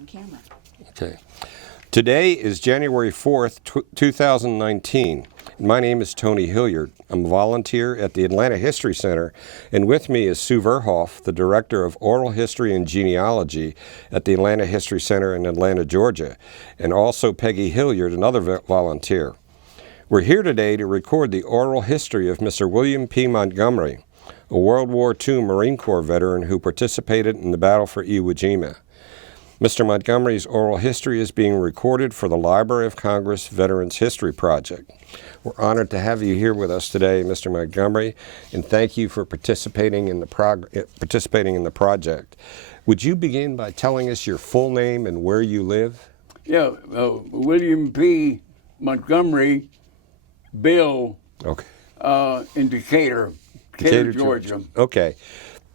on camera. Okay. Today is January 4th, 2019. My name is Tony Hilliard. I'm a volunteer at the Atlanta History Center, and with me is Sue Verhoff, the Director of Oral History and Genealogy at the Atlanta History Center in Atlanta, Georgia, and also Peggy Hilliard, another volunteer. We're here today to record the oral history of Mr. William P. Montgomery, a World War II Marine Corps veteran who participated in the Battle for Iwo Jima. Mr. Montgomery's oral history is being recorded for the Library of Congress Veterans History Project. We're honored to have you here with us today, Mr. Montgomery, and thank you for participating in the project. Would you begin by telling us your full name and where you live? Yeah, William P. Montgomery, Bill, okay. In Decatur, Georgia. Okay.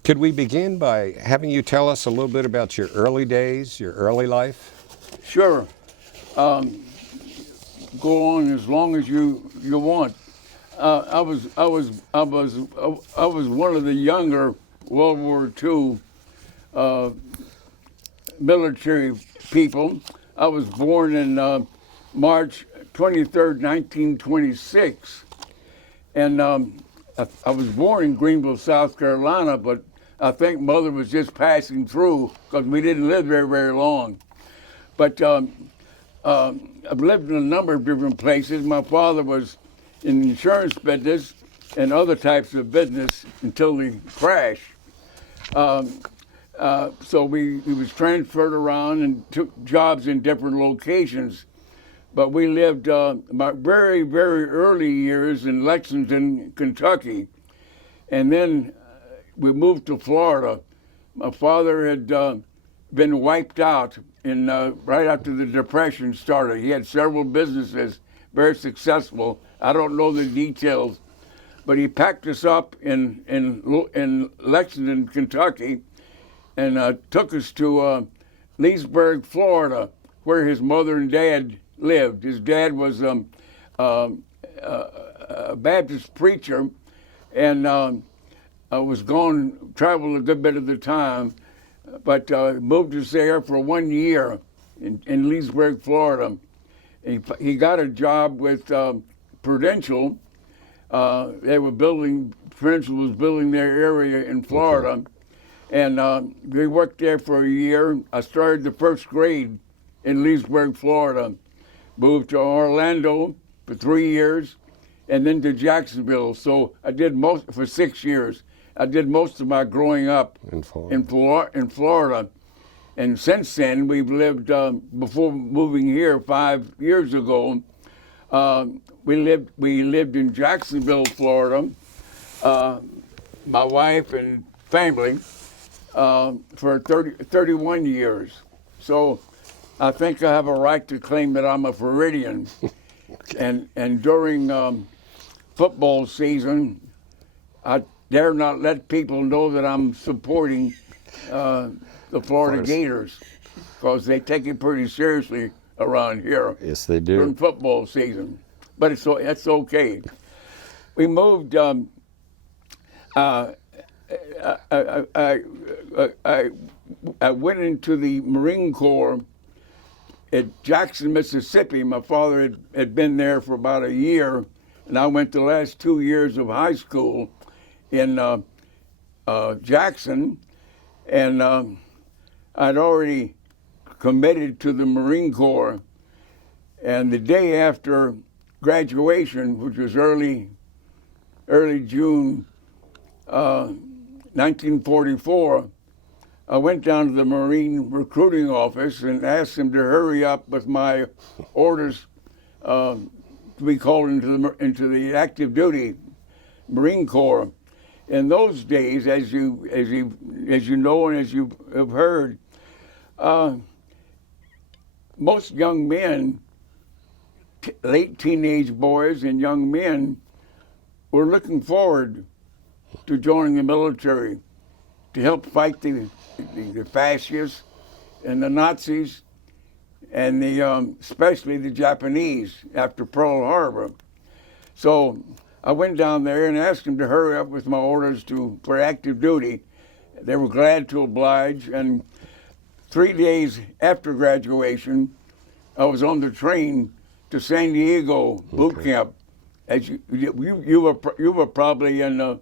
Could we begin by having you tell us a little bit about your early days, your early life? Sure. Go on as long as you want. I was one of the younger World War II military people. I was born in March 23rd, 1926, and I was born in Greenville, South Carolina, but I think Mother was just passing through because we didn't live very, very long. But I've lived in a number of different places. My father was in the insurance business and other types of business until the crash. So we was transferred around and took jobs in different locations. But we lived my very, very early years in Lexington, Kentucky. And then we moved to Florida. My father had been wiped out right after the Depression started. He had several businesses, very successful. I don't know the details, but he packed us up in Lexington, Kentucky, and took us to Leesburg, Florida, where his mother and dad lived. His dad was a Baptist preacher, and was gone, traveled a good bit of the time, but moved us there for 1 year in Leesburg, Florida. He got a job with Prudential. Prudential was building their area in Florida, and we worked there for a year. I started the first grade in Leesburg, Florida. Moved to Orlando for 3 years, and then to Jacksonville. So I did for 6 years. I did most of my growing up in Florida. And since then, we've lived, before moving here 5 years ago, we lived in Jacksonville, Florida, my wife and family, for 31 years. So I think I have a right to claim that I'm a Floridian. Okay. And during football season, I dare not let people know that I'm supporting the Florida Gators, because they take it pretty seriously around here. Yes, they do. During football season. But that's okay. We moved, I went into the Marine Corps at Jackson, Mississippi. My father had been there for about a year, and I went the last 2 years of high school in Jackson, and I'd already committed to the Marine Corps. And the day after graduation, which was early June 1944, I went down to the Marine recruiting office and asked them to hurry up with my orders to be called into the active duty Marine Corps. In those days, as you know and as you have heard, most young men, late teenage boys and young men, were looking forward to joining the military to help fight the fascists and the Nazis, and especially the Japanese after Pearl Harbor. So I went down there and asked them to hurry up with my orders for active duty. They were glad to oblige, and 3 days after graduation, I was on the train to San Diego boot camp. As you were probably in the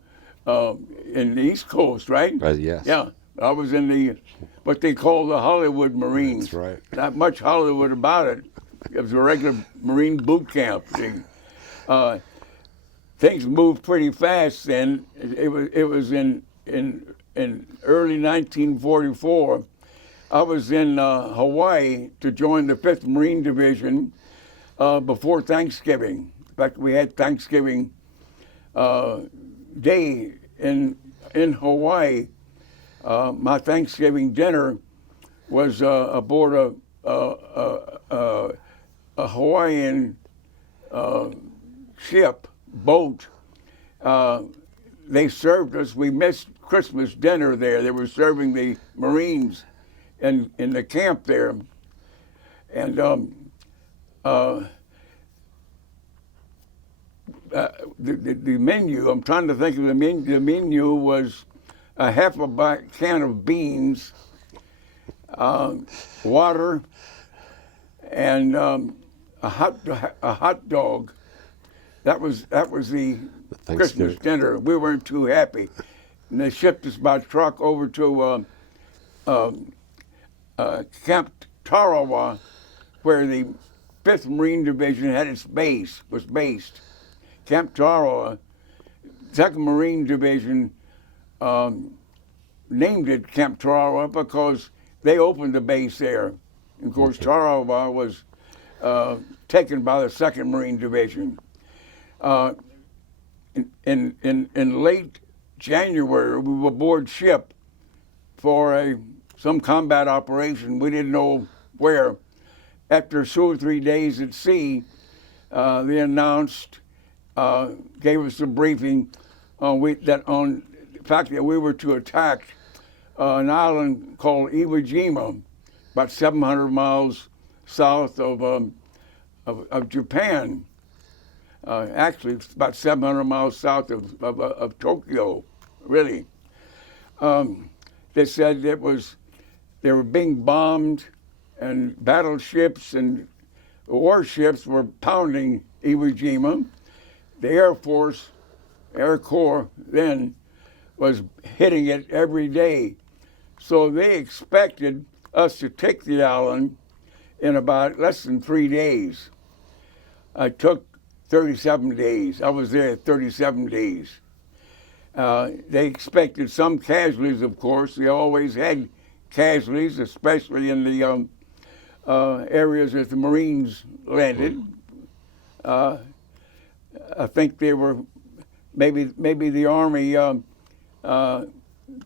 East Coast, right? Yes. Yeah, I was in the what they call the Hollywood Marines. That's right. Not much Hollywood about it. It was a regular Marine boot camp. Things moved pretty fast then. It was in early 1944. I was in Hawaii to join the 5th Marine Division before Thanksgiving. In fact, we had Thanksgiving Day in Hawaii. My Thanksgiving dinner was aboard a Hawaiian boat. They served us. We missed Christmas dinner there. They were serving the Marines in the camp there, and the menu. I'm trying to think of the menu. The menu was a half a can of beans, water, and a hot dog. That was the Christmas dinner. We weren't too happy, and they shipped us by truck over to Camp Tarawa, where the 5th Marine Division had its base. Was based. Camp Tarawa, 2nd Marine Division named it Camp Tarawa because they opened the base there. And of course, Tarawa was taken by the 2nd Marine Division. In late January, we were aboard ship for some combat operation. We didn't know where. After 2 or 3 days at sea, they announced, gave us a briefing on the fact that we were to attack an island called Iwo Jima, about 700 miles south of Japan. Actually, it's about 700 miles south of Tokyo, really. They said they were being bombed, and battleships and warships were pounding Iwo Jima. The Air Corps then was hitting it every day. So they expected us to take the island in about less than 3 days. I took 37 days. I was there 37 days. They expected some casualties, of course. They always had casualties, especially in the areas that the Marines landed. I think they were maybe the Army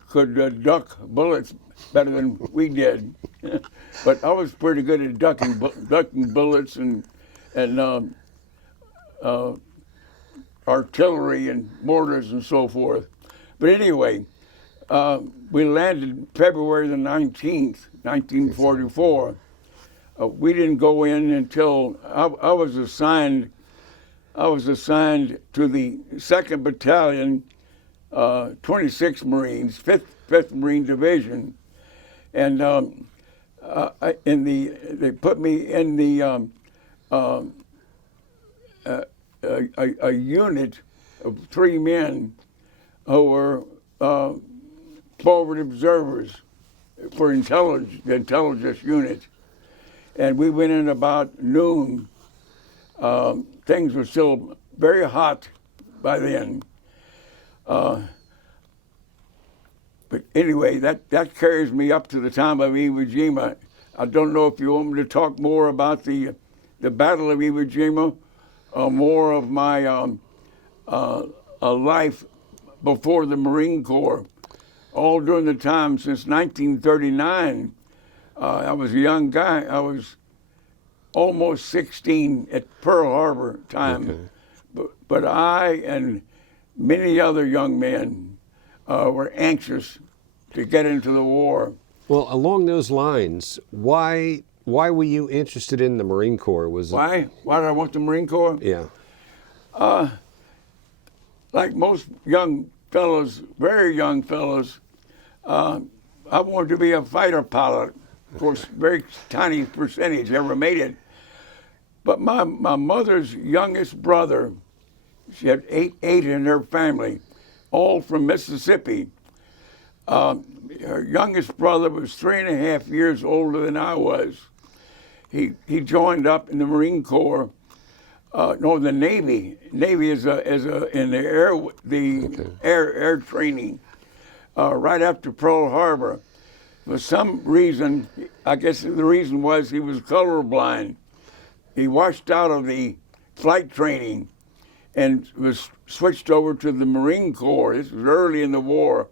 could duck bullets better than we did, but I was pretty good at ducking bullets and artillery and mortars and so forth. But anyway, we landed February the 19th, 1944. We didn't go in until I was assigned to the 2nd Battalion, 26 Marines, 5th Marine Division, and they put me in the a unit of 3 men who were forward observers for the intelligence unit. And we went in about noon. Things were still very hot by then. But anyway, that carries me up to the time of Iwo Jima. I don't know if you want me to talk more about the Battle of Iwo Jima, more of my life before the Marine Corps. All during the time since 1939, I was a young guy. I was almost 16 at Pearl Harbor time. Okay. But I and many other young men were anxious to get into the war. Well, along those lines, why were you interested in the Marine Corps? Why? Why did I want the Marine Corps? Yeah. Like most young fellows, very young fellows, I wanted to be a fighter pilot. Of course, very tiny percentage ever made it. But my mother's youngest brother, she had eight in her family, all from Mississippi. Her youngest brother was 3.5 years older than I was. He joined up in the Marine Corps, no, the Navy. Navy is in the air training right after Pearl Harbor. For some reason, I guess the reason was he was colorblind. He washed out of the flight training and was switched over to the Marine Corps. This was early in the war,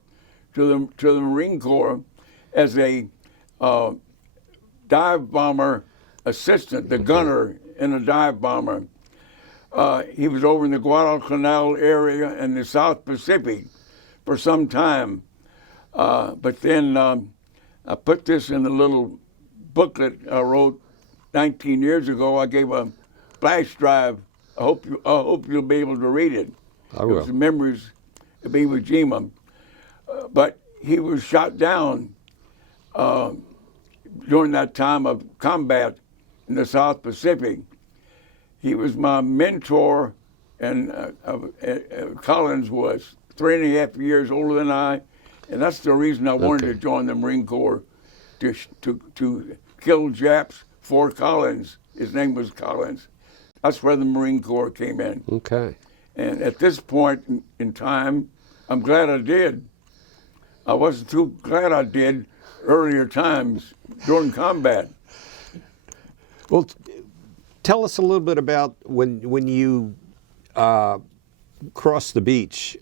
to the Marine Corps as a dive bomber assistant, the gunner in a dive bomber. He was over in the Guadalcanal area and the South Pacific for some time. But then I put this in a little booklet I wrote 19 years ago. I gave a flash drive. I hope you'll be able to read it. I will. It was the memories of Iwo Jima. But he was shot down during that time of combat in the South Pacific. He was my mentor, and Collins was 3.5 years older than I, and that's the reason I wanted to join the Marine Corps, to kill Japs for Collins. His name was Collins. That's where the Marine Corps came in. Okay. And at this point in time, I'm glad I did. I wasn't too glad I did earlier times during combat. Well, tell us a little bit about when you crossed the beach.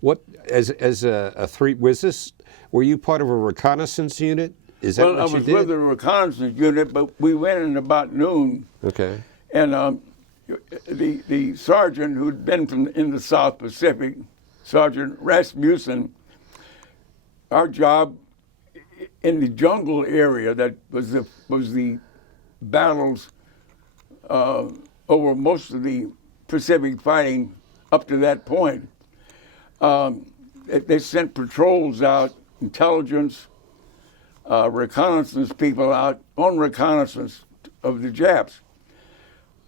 What as a three was this? Were you part of a reconnaissance unit? Is that what you did? I was with the reconnaissance unit, but we went in about noon. Okay. And the sergeant who'd been in the South Pacific, Sergeant Rasmussen, our job in the jungle area that was the battles over most of the Pacific fighting up to that point. They sent patrols out, intelligence, reconnaissance people out on reconnaissance of the Japs.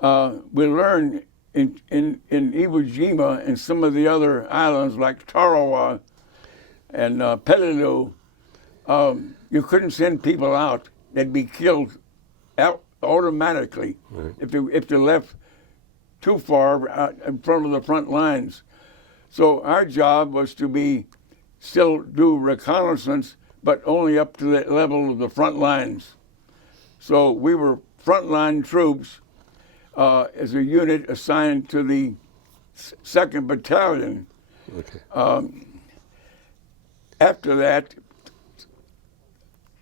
We learned in Iwo Jima and some of the other islands like Tarawa and Peleliu, you couldn't send people out. They'd be killed automatically if they left too far out in front of the front lines. So our job was to still do reconnaissance, but only up to the level of the front lines. So we were frontline troops as a unit assigned to the 2nd Battalion. Okay. After that,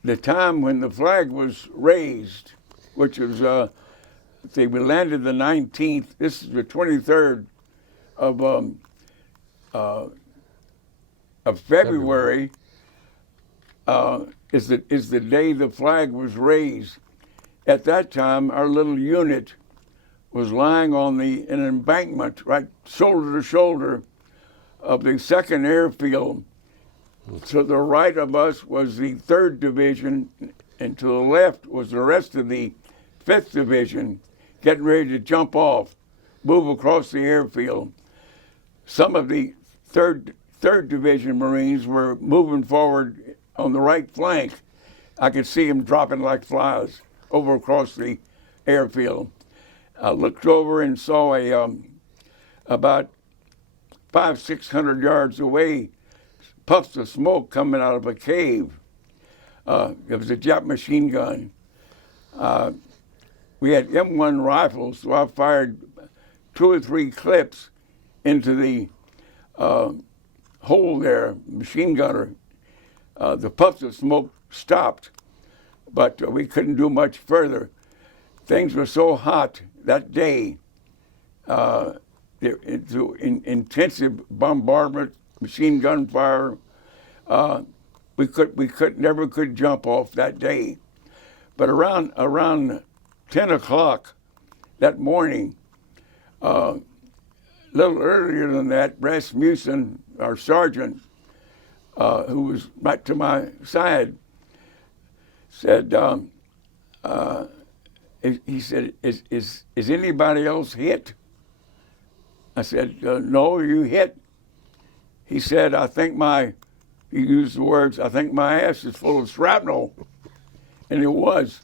the time when the flag was raised, which was, we landed the 19th, this is the 23rd of February, is the day the flag was raised. At that time, our little unit was lying on an embankment, right shoulder to shoulder, of the 2nd Airfield. To the right of us was the 3rd Division, and to the left was the rest of the 5th Division, getting ready to jump off, move across the airfield. Some of the 3rd Division Marines were moving forward on the right flank. I could see them dropping like flies over across the airfield. I looked over and saw about 500-600 yards away, puffs of smoke coming out of a cave. It was a Jap machine gun. We had M1 rifles, so I fired 2 or 3 clips into the hole there, machine gunner. The puffs of smoke stopped, but we couldn't do much further. Things were so hot that day, intensive bombardment, machine gun fire. We never could jump off that day. But around 10 o'clock that morning, a little earlier than that, Rasmussen, our sergeant, who was right to my side, said, he said, is anybody else hit? I said, no, you hit. He said, he used the words, I think my ass is full of shrapnel. And it was.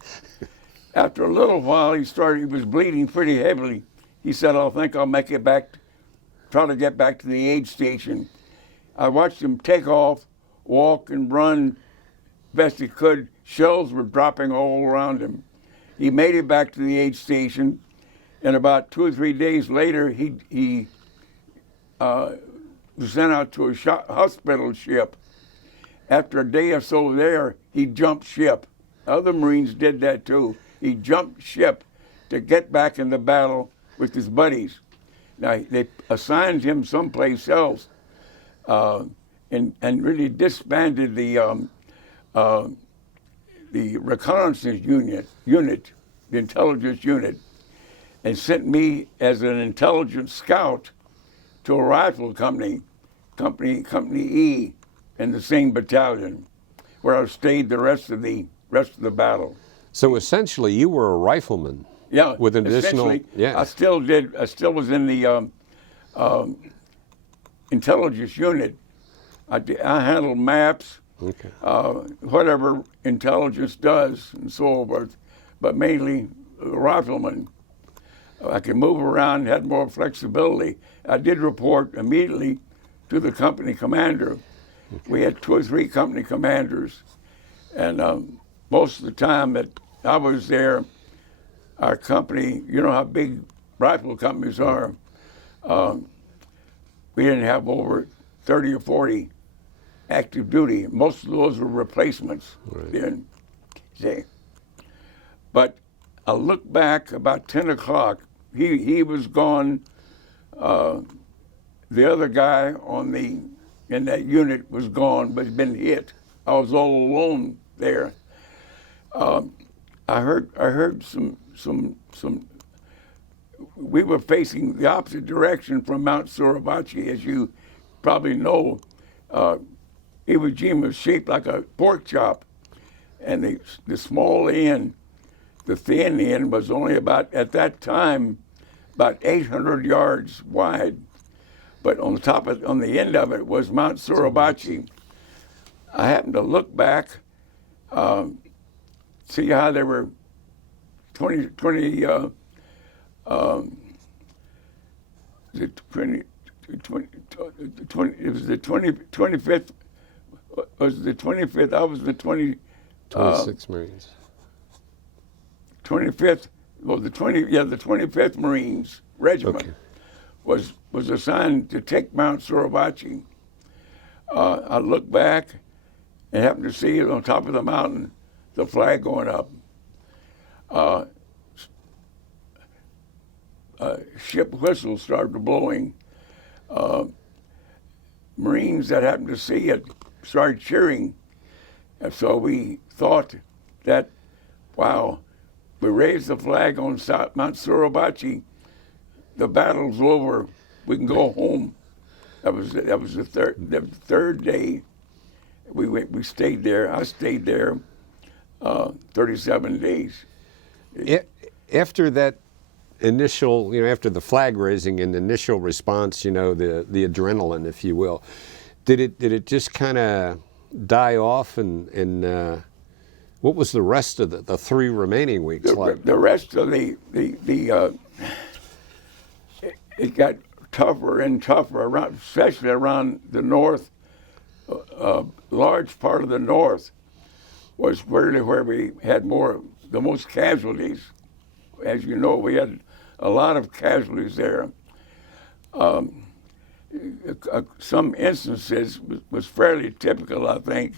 After a little while, he was bleeding pretty heavily. He said, I think I'll make it back, try to get back to the aid station. I watched him take off, walk and run best he could. Shells were dropping all around him. He made it back to the aid station, and about 2 or 3 days later, he was sent out to a hospital ship. After a day or so there, he jumped ship. Other Marines did that too. He jumped ship to get back in the battle with his buddies. Now, they assigned him someplace else and really disbanded the reconnaissance unit, the intelligence unit, and sent me as an intelligence scout to a rifle company, Company E, in the same battalion, where I stayed the rest of the battle. So essentially, you were a rifleman. Yeah, with an additional. Yeah, I still was in the intelligence unit. I handled maps, okay. Whatever intelligence does, and so forth, but mainly rifleman. I could move around, had more flexibility. I did report immediately to the company commander. Okay. We had 2 or 3 company commanders, and most of the time that I was there, our company, you know how big rifle companies are, we didn't have over 30 or 40 active duty. Most of those were replacements. Right. Then. But I look back about 10 o'clock, he was gone. The other guy in that unit was gone, but had been hit. I was all alone there. I heard some. We were facing the opposite direction from Mount Suribachi, as you probably know. Iwo Jima is shaped like a pork chop, and the small end, the thin end, was only about, at that time, about 800 yards wide. But on the end of it was Mount Suribachi. I happened to look back, see how there were 20 it was the 25th, was the 25th, I was the 26 Marines. 25th, well, the 25th Marines Regiment. Okay. was assigned to take Mount Suribachi. I looked back and happened to see on top of the mountain the flag going up. Ship whistles started blowing. Marines that happened to see it started cheering. And so we thought that, wow, we raised the flag on Mount Suribachi, the battle's over, we can go home. That was the third day. We stayed there. I stayed there 37 days. After that initial, after the flag raising and the initial response, the adrenaline, if you will, did it just kind of die off, and what was the rest of the 3 remaining weeks like? The rest of it got tougher and tougher especially around the north. Large part of the north was really where we had the most casualties. As you know, we had a lot of casualties there. Some instances was fairly typical, I think.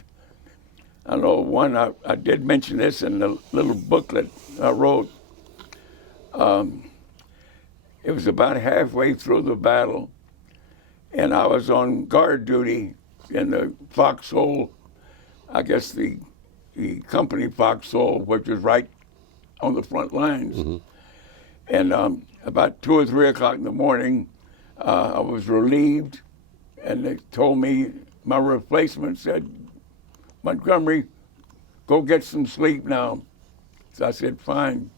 I know one, I did mention this in the little booklet I wrote. It was about halfway through the battle, and I was on guard duty in the foxhole, I guess the company foxhole, which was right on the front lines. Mm-hmm. And about 2 or 3 o'clock in the morning, I was relieved, and they told me, my replacement said, Montgomery, go get some sleep now. So I said, fine.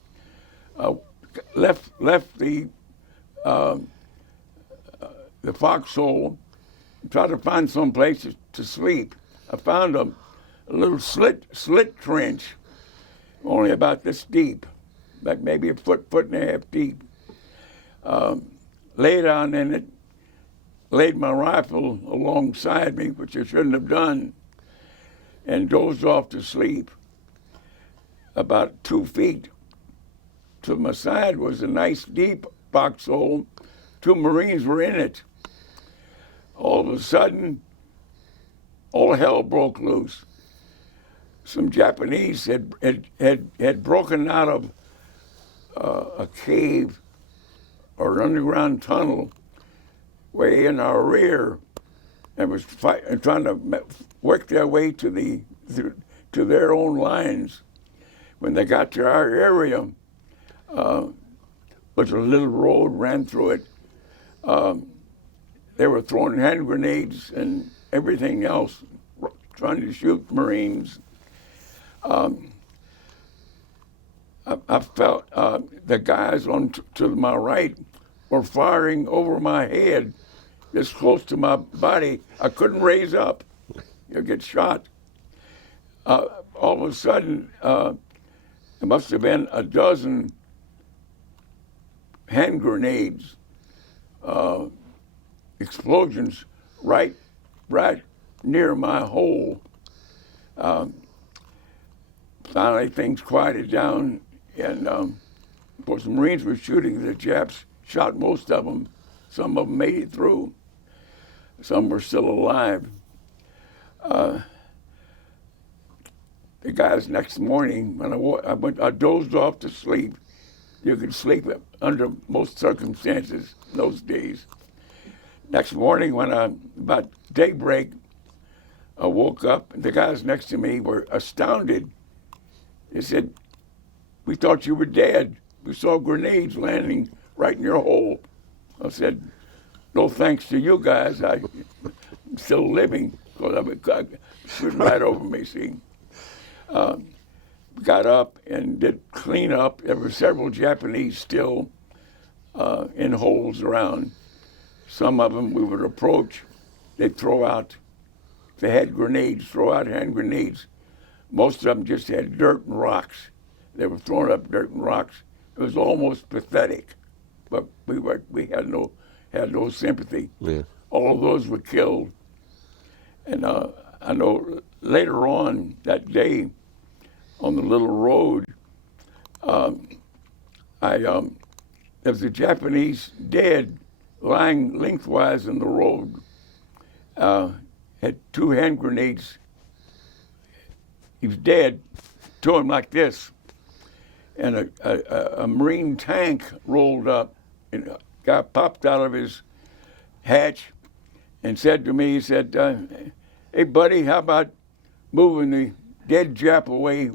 Left the foxhole, tried to find some place to sleep. I found a little slit trench, only about this deep, like maybe a foot and a half deep. Lay down in it, laid my rifle alongside me, which I shouldn't have done, and dozed off to sleep. About 2 feet to my side was a nice deep foxhole. 2 Marines were in it. All of a sudden, all hell broke loose. Some Japanese had broken out of a cave or an underground tunnel way in our rear, and was trying to work their way to their own lines. When they got to our area, which a little road ran through it, they were throwing hand grenades and everything else, trying to shoot Marines. I felt the guys to my right were firing over my head, this close to my body. I couldn't raise up. You'd get shot. All of a sudden, there must have been a dozen hand grenades, explosions right near my hole. Finally, things quieted down, and of course, the Marines were shooting. The Japs shot most of them. Some of them made it through. Some were still alive. The guys next morning, when I dozed off to sleep. You could sleep under most circumstances in those days. Next morning, about daybreak, I woke up, and the guys next to me were astounded. They said, "We thought you were dead. We saw grenades landing right in your hole." I said, "No thanks to you guys. I'm still living." Because I was shooting right over me, see. Got up and did clean up. There were several Japanese still in holes around. Some of them we would approach. They'd throw out, if they had grenades, throw out hand grenades. Most of them just had dirt and rocks. They were throwing up dirt and rocks. It was almost pathetic, but we had no sympathy. Yeah. All of those were killed. And I know later on that day, on the little road, there was a Japanese dead lying lengthwise in the road. Had 2 hand grenades. He was dead, to him like this. And a Marine tank rolled up, and a guy popped out of his hatch and said to me, he said, "Hey, buddy, how about moving the dead Jap away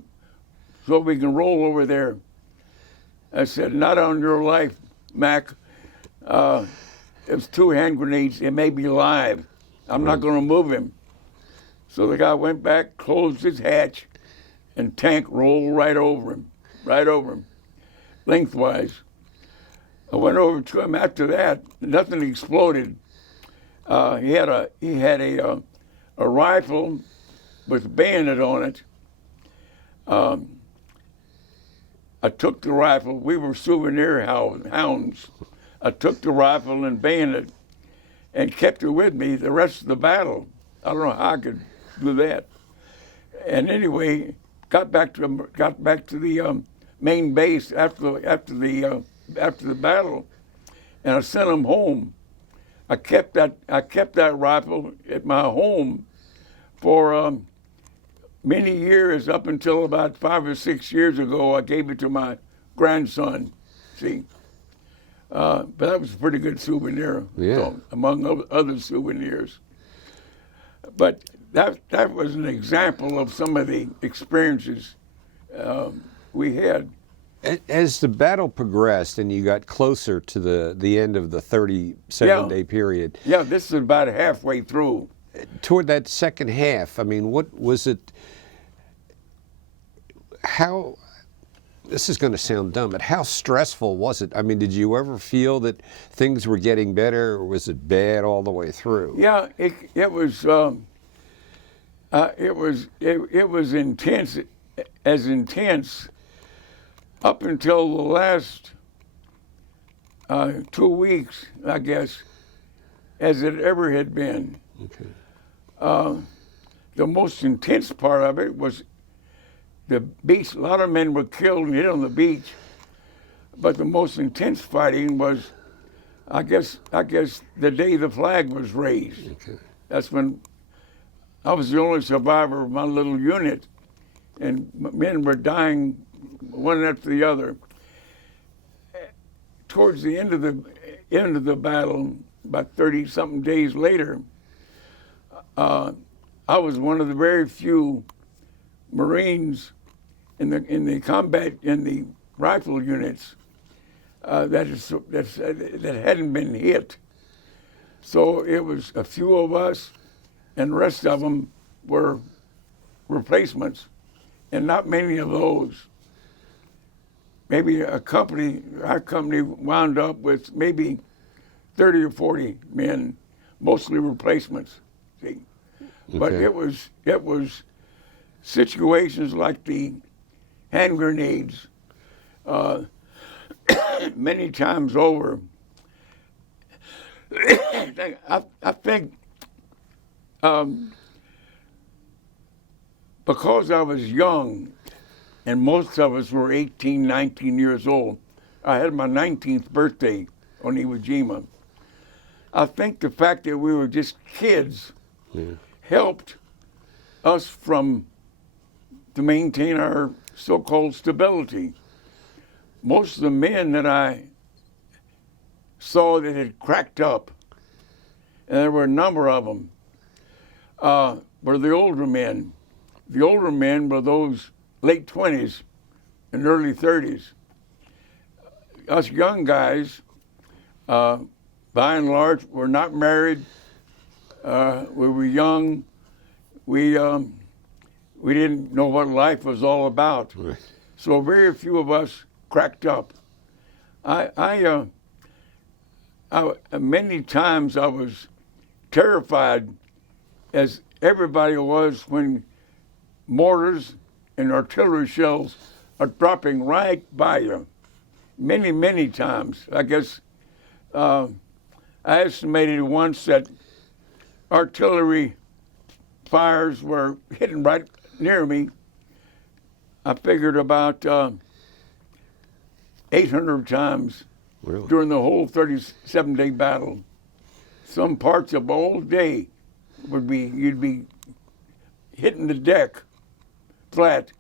so we can roll over there?" I said, "Not on your life, Mac. There's 2 hand grenades. They may be live. I'm not going to move him." So the guy went back, closed his hatch, and tank rolled right over him, lengthwise. I went over to him after that. Nothing exploded. He had a rifle with a bayonet on it. I took the rifle. We were souvenir hounds. I took the rifle and bayonet and kept it with me the rest of the battle. I don't know how I could do that. And anyway, got back to the main base after the battle, and I sent them home. I kept that rifle at my home for many years, up until about 5 or 6 years ago. I gave it to my grandson. See, but that was a pretty good souvenir, among other souvenirs. But that was an example of some of the experiences we had. As the battle progressed and you got closer to the end of the 37-day period. Yeah, this is about halfway through. Toward that second half, I mean, what was it? how, this is going to sound dumb, but how stressful was it? I mean, did you ever feel that things were getting better, or was it bad all the way through? Yeah, it was intense, as intense up until the last 2 weeks, I guess, as it ever had been. Okay. The most intense part of it was the beach. A lot of men were killed and hit on the beach, but the most intense fighting was, I guess, the day the flag was raised. Okay. That's when I was the only survivor of my little unit, and men were dying one after the other. Towards the end of the battle, about 30-something days later, I was one of the very few Marines in the combat in the rifle units that hadn't been hit. So it was a few of us, and the rest of them were replacements, and not many of those. Maybe our company wound up with maybe 30 or 40 men, mostly replacements. See? Okay. But it was situations like the hand grenades, many times over. I think because I was young, and most of us were 18, 19 years old. I had my 19th birthday on Iwo Jima. I think the fact that we were just kids helped us to maintain our so-called stability. Most of the men that I saw that had cracked up, and there were a number of them, were the older men. The older men were those late 20s and early 30s. Us young guys, by and large, were not married. We were young. We didn't know what life was all about. Right. So very few of us cracked up. I many times I was terrified, as everybody was, when mortars and artillery shells are dropping right by you. Many, many times. I guess I estimated once that artillery fires were hitting right near me. I figured about 800 times Really? during the whole 37-day battle. Some parts of all day you'd be hitting the deck flat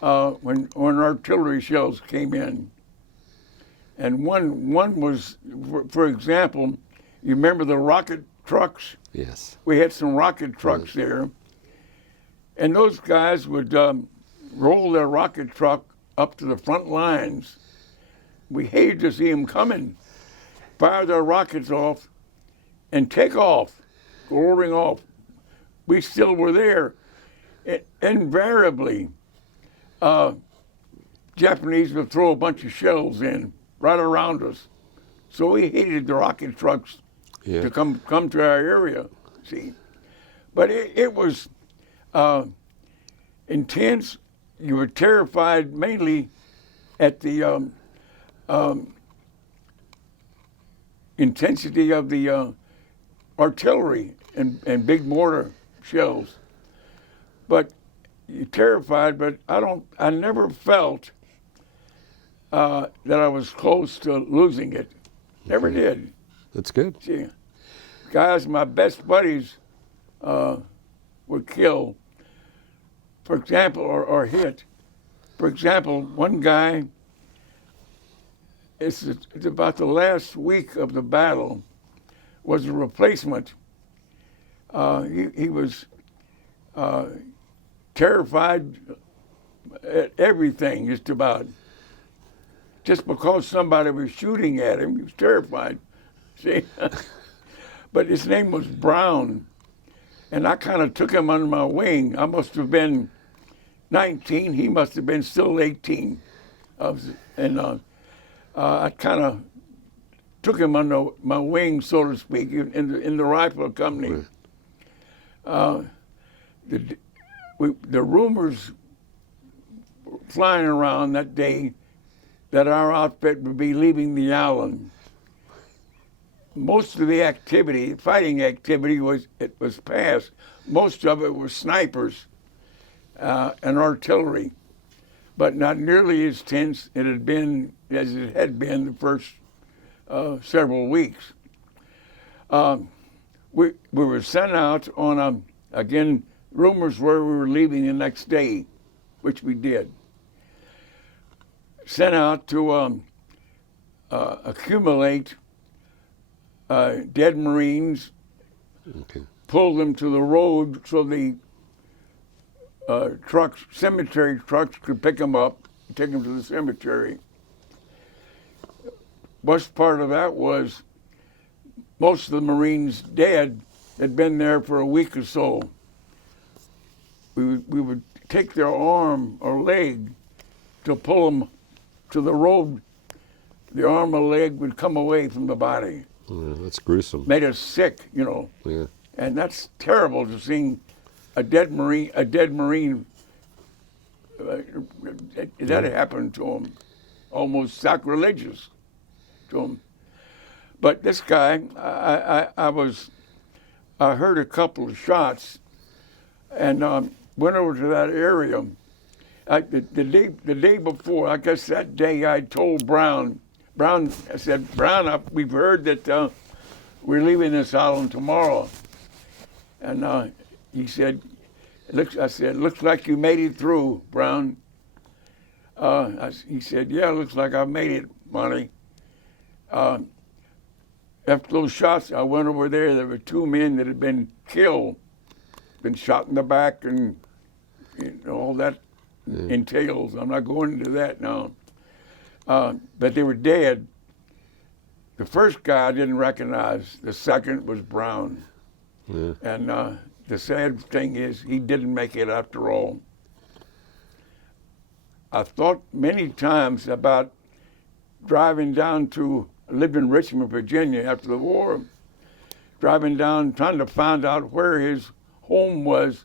when artillery shells came in. And one was, for example, you remember the rocket trucks? Yes. We had some rocket trucks there, and those guys would roll their rocket truck up to the front lines. We hated to see them coming, fire their rockets off, and take off, roaring off. We still were there. Invariably, Japanese would throw a bunch of shells in right around us. So we hated the rocket trucks to come to our area, see. But it was intense. You were terrified mainly at the intensity of the artillery and big mortar shells. But you're terrified, but I never felt that I was close to losing it. Never did. That's good. See, guys, my best buddies were killed, for example, or hit. For example, one guy, it's about the last week of the battle, was a replacement. He was terrified at everything, just about. Just because somebody was shooting at him, he was terrified. See? But his name was Brown, and I kind of took him under my wing. I must have been 19. He must have been still 18. I kind of took him under my wing, so to speak, in the rifle company. The rumors flying around that day that our outfit would be leaving the island. Most of the activity, fighting activity, was past. Most of it was snipers and artillery, but not nearly as tense as it had been the first several weeks. We were sent out on again, rumors were we were leaving the next day, which we did. Sent out to accumulate dead Marines, pull them to the road so the cemetery trucks could pick them up and take them to the cemetery. Worst part of that was most of the Marines dead had been there for a week or so. We would take their arm or leg to pull them to the road. The arm or leg would come away from the body. Yeah, that's gruesome. Made us sick, you know. Yeah. And that's terrible to see a dead Marine. That happened to him, almost sacrilegious to him. But this guy, I heard a couple of shots, and went over to that area. The day before, I guess that day, I told Brown. I said, Brown, we've heard that we're leaving this island tomorrow. And he said, I said, looks like you made it through, Brown. He said, yeah, looks like I made it, Monty. After those shots, I went over there. There were 2 men that had been killed, been shot in the back, and all that entails. I'm not going into that now. But they were dead. The first guy I didn't recognize. The second was Brown. Yeah. And the sad thing is he didn't make it after all. I thought many times about driving down to, I lived in Richmond, Virginia after the war, driving down trying to find out where his home was.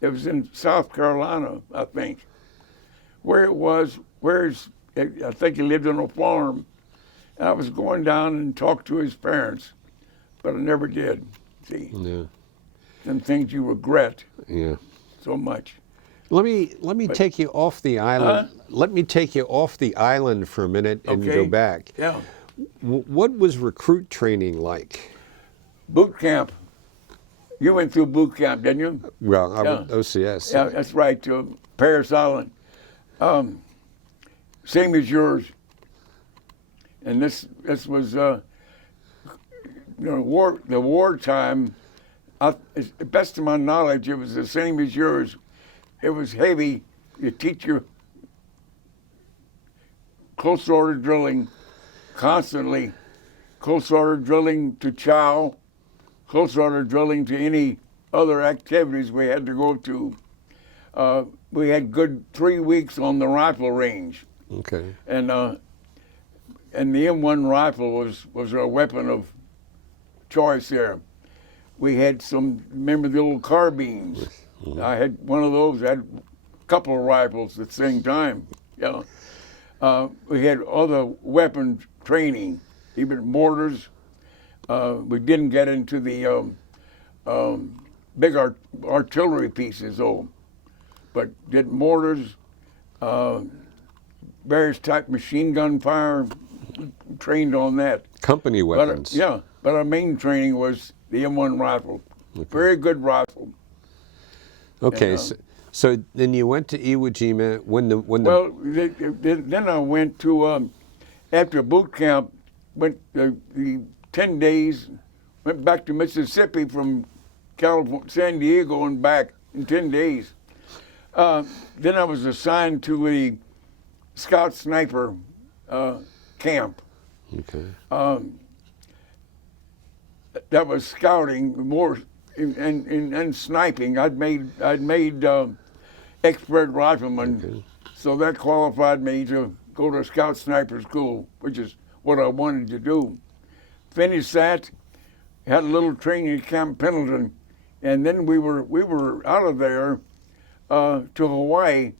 It was in South Carolina, I think. Where it was, I think he lived on a farm. And I was going down and talk to his parents, but I never did. See, some things you regret so much. Let me take you off the island. Let me take you off the island for a minute and go back. Yeah. What was recruit training like? Boot camp. You went through boot camp, didn't you? Well, I went OCS. Yeah, that's right, to Paris Island. Same as yours. And this was, the wartime. Best of my knowledge, it was the same as yours. It was heavy. You teach you close order drilling constantly. Close order drilling to chow. Close order drilling to any other activities we had to go to. We had good 3 weeks on the rifle range. Okay. And the M1 rifle was our weapon of choice there. We had remember the old carbines? Mm-hmm. I had one of those. I had a couple of rifles at the same time. Yeah. We had other weapon training, even mortars. We didn't get into the big artillery pieces, though, but did mortars, various type machine gun fire, trained on that. Company weapons. But our main training was the M1 rifle. Okay. Very good rifle. Okay, and, so then you went to Iwo Jima then I went to after boot camp, went the 10 days, went back to Mississippi from California, San Diego and back in 10 days. Then I was assigned to the Scout Sniper camp. Okay. That was scouting more and sniping. I'd made expert rifleman. Okay. So that qualified me to go to Scout Sniper School, which is what I wanted to do. Finished that, had a little training at Camp Pendleton, and then we were out of there to Hawaii,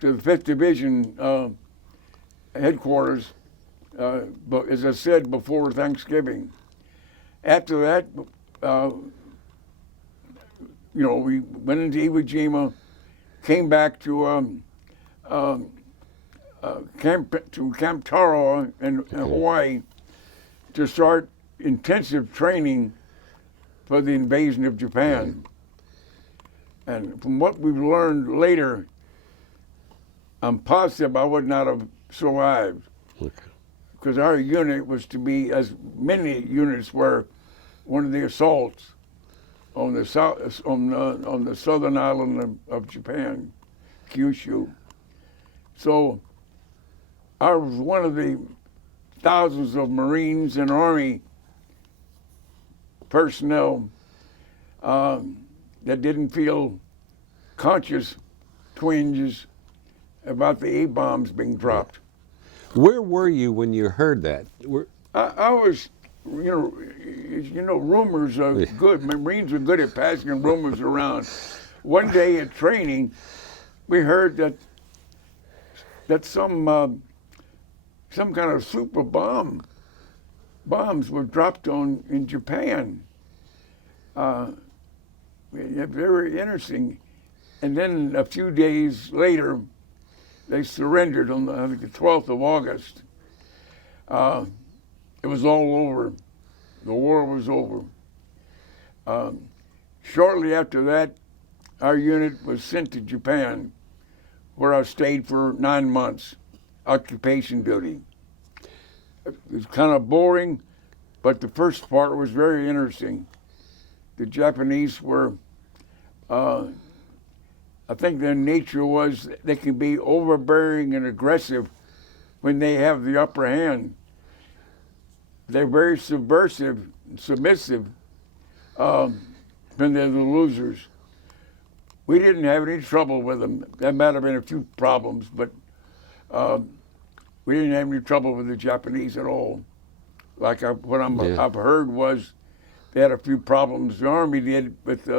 to the 5th Division headquarters, but as I said, before Thanksgiving. After that, we went into Iwo Jima, came back to Camp Tarawa in Hawaii to start intensive training for the invasion of Japan. And from what we've learned later, I'm positive I would not have survived, because our unit was to be, as many units were, one of the assaults on the southern island of Japan, Kyushu. So I was one of the thousands of Marines and Army personnel that didn't feel conscious twinges about the A-bombs being dropped. Where were you when you heard that? I was, rumors are good. Marines are good at passing rumors around. One day at training, we heard that some kind of super bombs were dropped in Japan. Very interesting. And then a few days later, they surrendered on the 12th of August. It was all over. The war was over. Shortly after that, our unit was sent to Japan, where I stayed for 9 months, occupation duty. It was kind of boring, but the first part was very interesting. The Japanese were, I think their nature was they can be overbearing and aggressive when they have the upper hand. They're very subversive and submissive when they're the losers. We didn't have any trouble with them. There might have been a few problems, but we didn't have any trouble with the Japanese at all. Like I've heard was they had a few problems, the Army did, with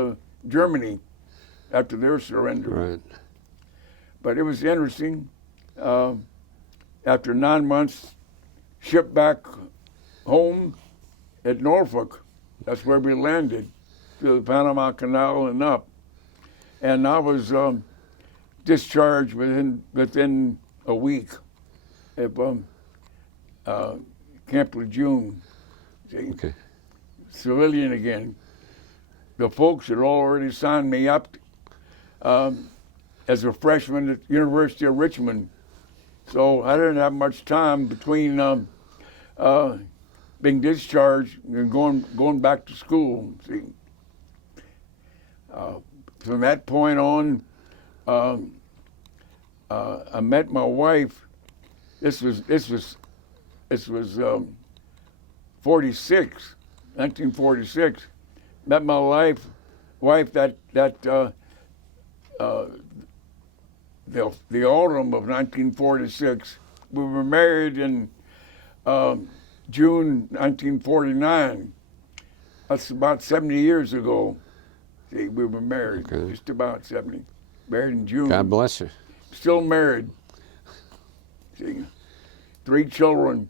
Germany after their surrender. Right. But it was interesting. After 9 months, shipped back home at Norfolk. That's where we landed, to the Panama Canal and up. And I was discharged within a week at Camp Lejeune. Okay. Civilian again. The folks had already signed me up as a freshman at the University of Richmond. So I didn't have much time between being discharged and going back to school. See, from that point on, I met my wife. This was 1946. Met my wife that the autumn of 1946. We were married in June 1949. That's about 70 years ago. See, we were married, just about 70. Married in June. God bless you. Still married. See, 3 children.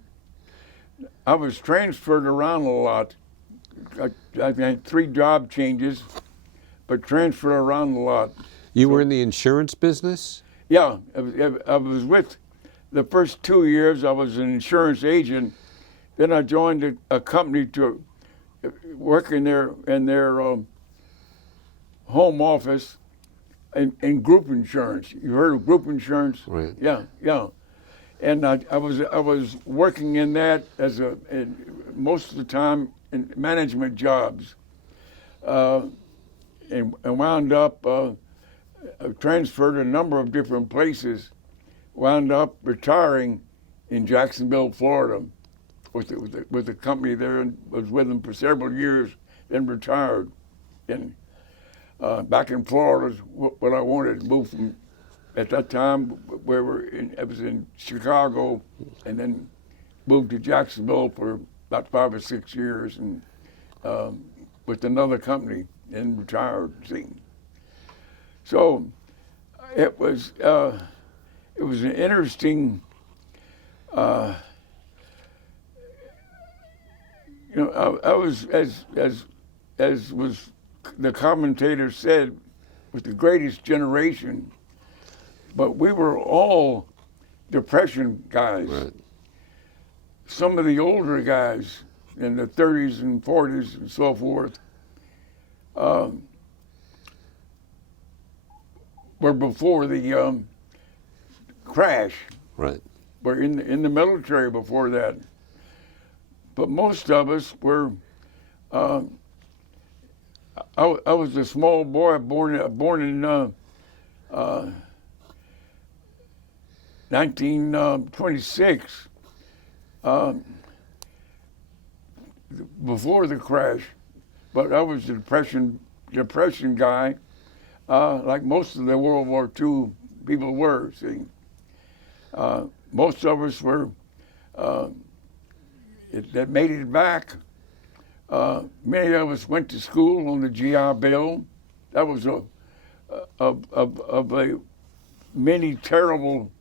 I was transferred around a lot. I had 3 job changes, but transferred around a lot. You were in the insurance business? Yeah, I was with, the first 2 years I was an insurance agent. Then I joined a company to work in their home office in group insurance. You heard of group insurance? Right. Yeah. And I was working in that most of the time in management jobs, and wound up transferred a number of different places. Wound up retiring in Jacksonville, Florida, with the company there, and was with them for several years. Then retired. And back in Florida is what I wanted. Moved from at that time, I was in Chicago, and then moved to Jacksonville for about 5 or 6 years, and with another company, and retired. See, so it was an interesting. I was as was the commentator said, with the greatest generation, but we were all Depression guys. Right. Some of the older guys in the 30s and 40s and so forth were before the crash. Right. Were in the military before that. But most of us were. I was a small boy born in 1926, before the crash. But I was a depression guy, like most of the World War II people were. See, most of us were that made it back. Many of us went to school on the GI Bill. That was of many terrible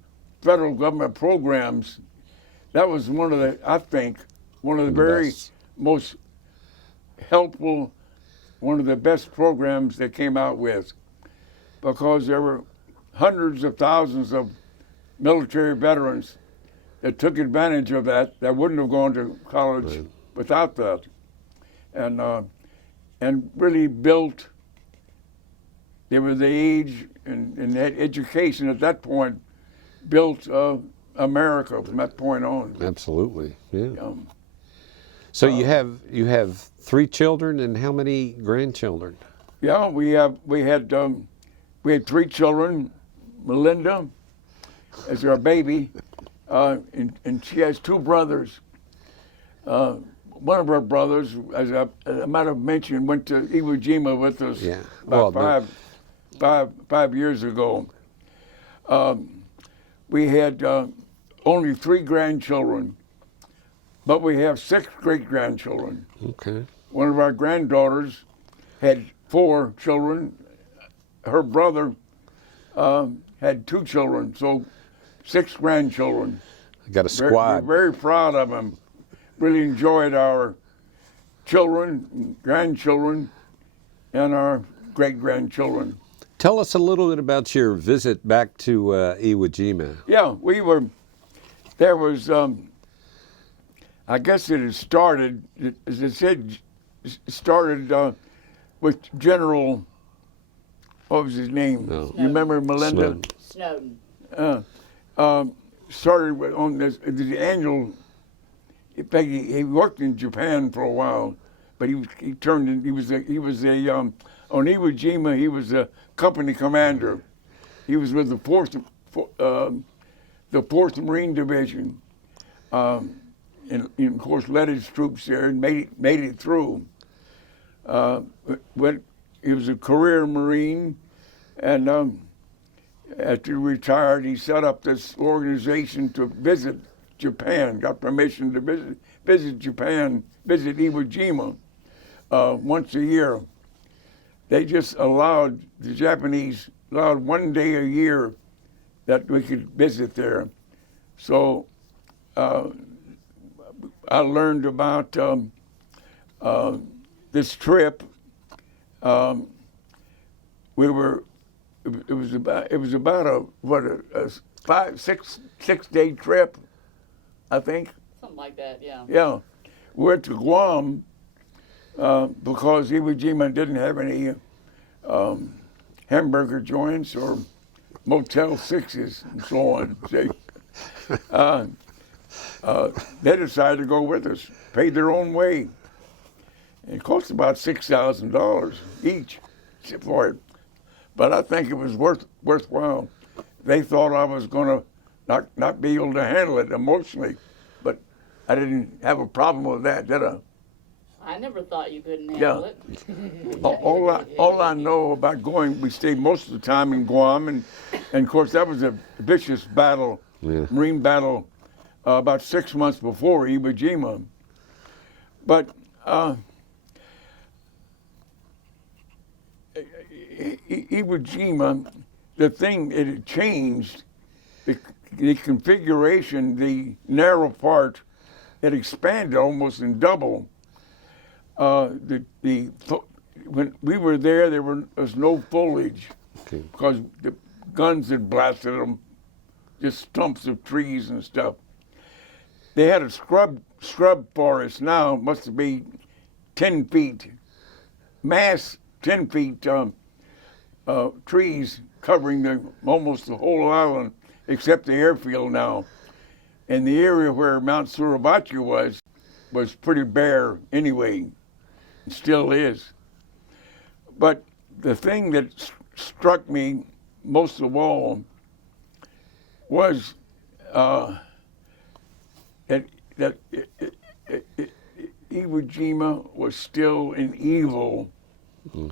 federal government programs. That was one of the very most helpful, one of the best programs they came out with, because there were hundreds of thousands of military veterans that took advantage of that wouldn't have gone to college Right. without that, and really built. They were the age and education at that point built America from that point on. Absolutely. Yeah. So you have 3 children and how many grandchildren? Yeah, we had 3 children. Melinda is our baby, and she has 2 brothers. One of our brothers, as I might have mentioned, went to Iwo Jima with us Yeah. about five years ago. We had only 3 grandchildren, but we have 6 great-grandchildren. Okay. One of our granddaughters had 4 children. Her brother had 2 children, so 6 grandchildren. I got a squad. We're very proud of them. Really enjoyed our children, grandchildren, and our great-grandchildren. Tell us a little bit about your visit back to Iwo Jima. Yeah, there was, I guess it had started, as I said, with General, what was his name? No. You remember Melinda? Snowden. Started on the annual. In fact, he worked in Japan for a while, but he was on Iwo Jima. He was a company commander. He was with the 4th Marine Division, and of course led his troops there and made it through. He was a career Marine, and after he retired, he set up this organization to visit Japan. Got permission to visit Japan, visit Iwo Jima once a year. They just the Japanese allowed 1 day a year that we could visit there. So I learned about this trip. It was about a 6-day trip, I think. Something like that, yeah. Yeah, we went to Guam because Iwo Jima didn't have any hamburger joints or Motel 6s and so on. See? They decided to go with us, paid their own way. It cost about $6,000 each for it, but I think it was worthwhile. They thought I was going to not be able to handle it emotionally, but I didn't have a problem with that, did I? I never thought you couldn't Yeah. handle it. All I know about going, we stayed most of the time in Guam, and of course that was a vicious battle, Yeah. Marine battle, about 6 months before Iwo Jima. But Iwo Jima, the thing, it had changed, the configuration, the narrow part, it expanded almost in double. When we were there was no foliage Okay. because the guns had blasted them, just stumps of trees and stuff. They had a scrub forest now, must be 10 feet, mass 10 feet trees covering almost the whole island, except the airfield now. And the area where Mount Suribachi was pretty bare anyway, and still is. But the thing that struck me most of all was that Iwo Jima was still an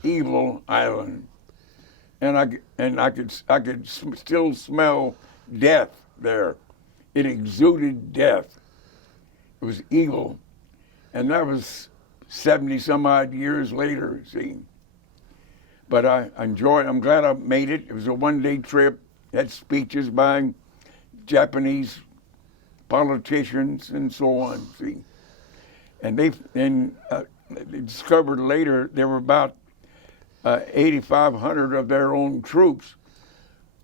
evil island, and I could still smell death there. It exuded death. It was evil, and that was 70 some odd years later. See, but I enjoyed. I'm glad I made it. It was a one-day trip. Had speeches by Japanese politicians and so on. See, and they discovered later there were about 8,500 of their own troops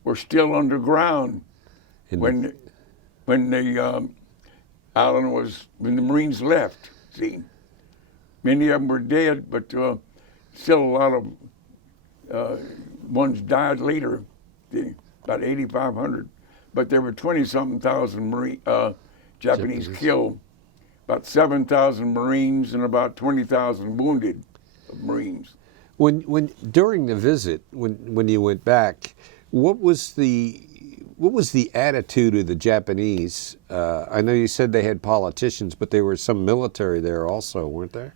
were still underground when the island when the Marines left. See, many of them were dead, but still a lot of ones died later. See, about 8,500, but there were 20-something thousand Japanese killed, about 7,000 Marines and about 20,000 wounded Marines. When during the visit, when you went back, what was the attitude of the Japanese? I know you said they had politicians, but there were some military there also, weren't there?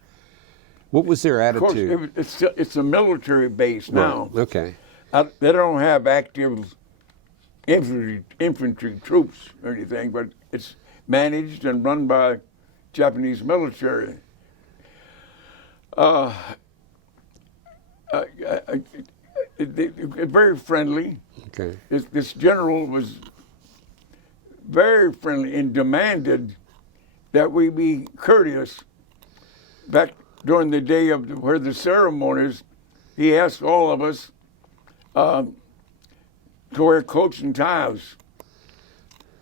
What was their attitude? Of course, it's a military base now. Right. Okay. They don't have active infantry troops or anything, but it's managed and run by Japanese military. Very friendly. Okay. This general was very friendly and demanded that we be courteous. Back during the day of where the ceremonies, he asked all of us to wear coats and ties.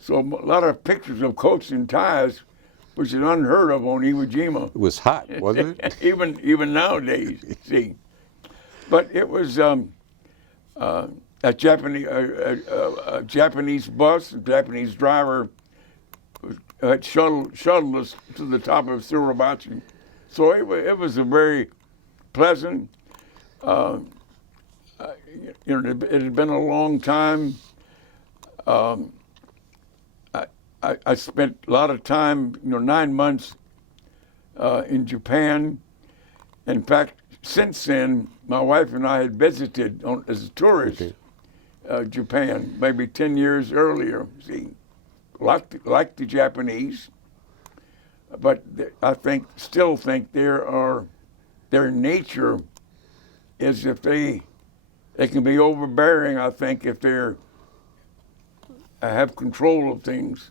So a lot of pictures of coats and ties, which is unheard of on Iwo Jima. It was hot, wasn't it? even nowadays, see. But it was a Japanese bus, a Japanese driver had shuttled us to the top of Suribachi. So it was a very pleasant. It had been a long time. I spent a lot of time, 9 months in Japan. In fact, since then, my wife and I had visited as a tourist Japan, maybe 10 years earlier. See, like the Japanese, but I still think their nature is if they can be overbearing. I think if they have control of things,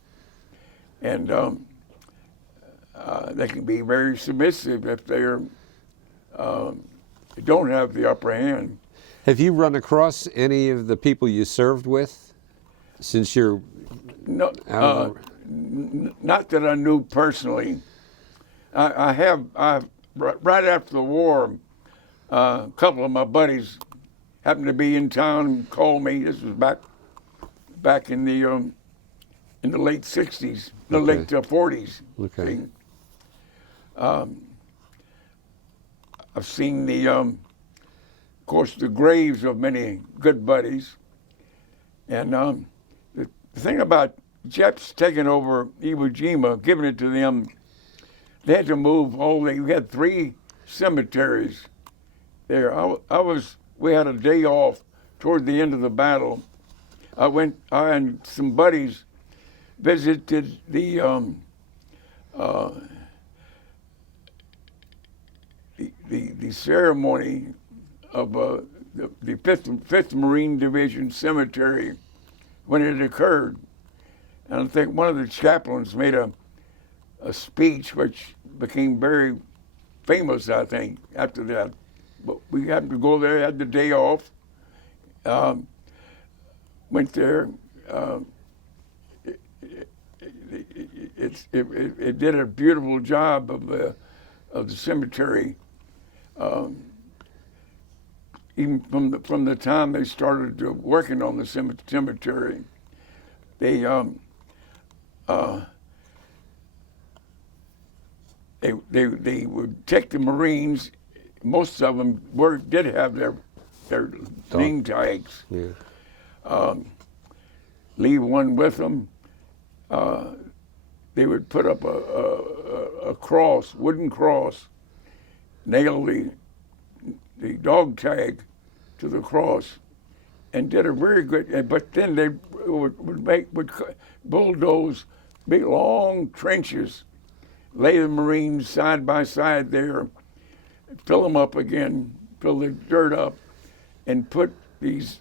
and they can be very submissive if they don't have the upper hand. Have you run across any of the people you served with since you're No, not that I knew personally. I have right after the war, a couple of my buddies happened to be in town and called me. This was back in the late '60s, the late '40s. Okay. I've seen of course, the graves of many good buddies, and the thing about Japs taking over Iwo Jima, giving it to them, they had to move we had 3 cemeteries there. We had a day off toward the end of the battle. I and some buddies visited the ceremony of the 5th Marine Division Cemetery when it occurred. And I think one of the chaplains made a speech which became very famous, I think, after that. But we happened to go there, had the day off, went there. It did a beautiful job of the cemetery. Even from the time they started working on the cemetery, they would take the Marines. Most of them did have their name tags. Yeah. Leave one with them. They would put up a cross, wooden cross, nail the dog tag to the cross, and did a very good. But then they would bulldoze big long trenches, lay the Marines side by side there, fill them up again, fill the dirt up, and put these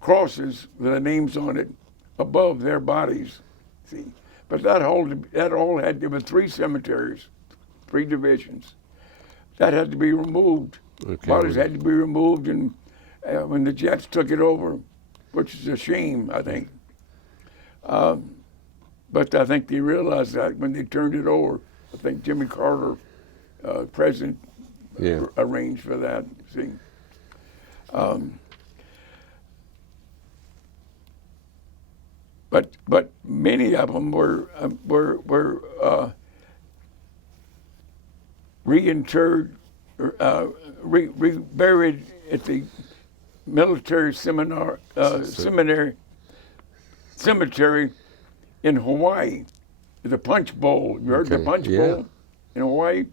crosses with the names on it above their bodies. See, but that all had. There were 3 cemeteries, 3 divisions. That had to be removed. Okay. Bodies had to be removed, and when the Jets took it over, which is a shame, I think. But I think they realized that when they turned it over. I think Jimmy Carter, president, arranged for that. See. But many of them were reinterred, buried at the military cemetery in Hawaii. The Punch Bowl. You heard the Punch Bowl in Hawaii?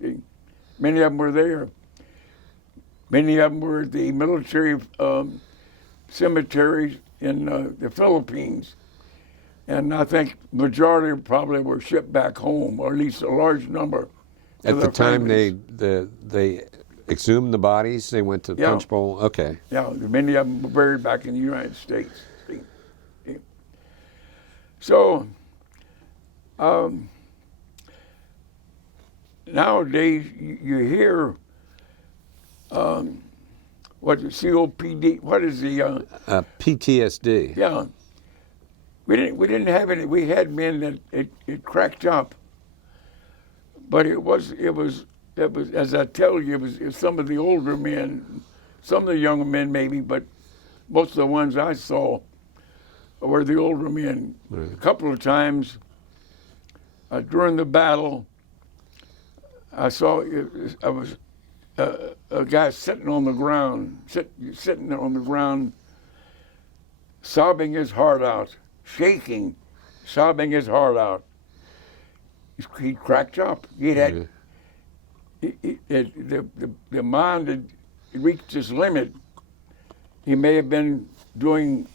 See? Many of them were there. Many of them were at the military cemeteries in the Philippines. And I think majority probably were shipped back home, or at least a large number. At the time they exhumed the bodies, they went to Punch Bowl? Okay. Yeah, many of them were buried back in the United States. See? So, nowadays you hear what the COPD, what is the PTSD. Yeah, we didn't have any. We had men that it cracked up, but it was as I tell you, it was some of the older men, some of the younger men maybe, but most of the ones I saw were the older men. Right. A couple of times during the battle, I was a guy sitting on the ground, sitting on the ground, sobbing his heart out, shaking, sobbing his heart out. He cracked up. He had the mind had reached its limit. He may have been doing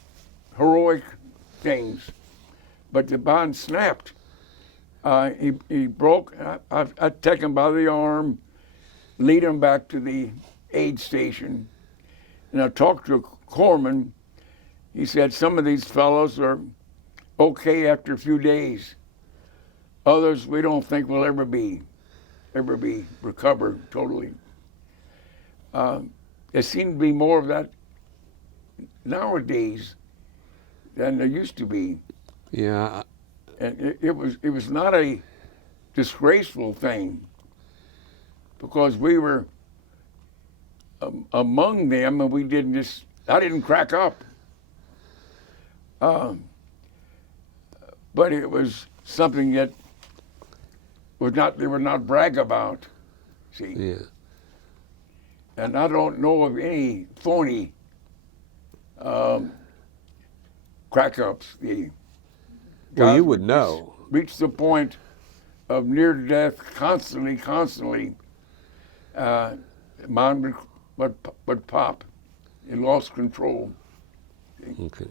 heroic things, but the bond snapped. He broke. I'd take him by the arm, lead him back to the aid station, and I talked to a corpsman. He said some of these fellows are okay after a few days. Others we don't think will ever be recovered totally. There seems to be more of that nowadays than there used to be. Yeah. And it was not a disgraceful thing, because we were among them, and we didn't just. I didn't crack up. But it was something that they would not brag about. See. Yeah. And I don't know of any phony crack ups. Well, you would know. Reached the point of near death constantly. Mine would pop. He lost control. Okay.